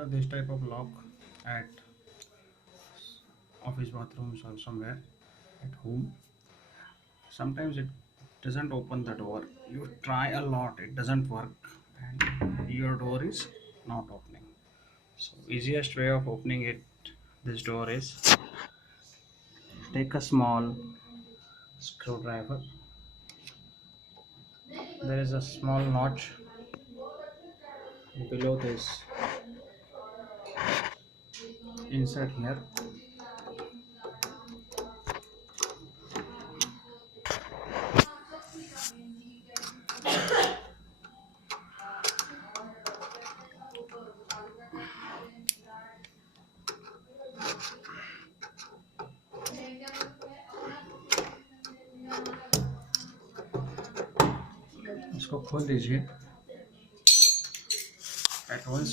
have this type of lock at office bathrooms or somewhere at home. Sometimes it doesn't open the door. You try a lot, it doesn't work, and your door is not opening. So easiest way of opening this door is take a small screwdriver. There is a small notch below this, insert here. इसको खोल दीजिए. At once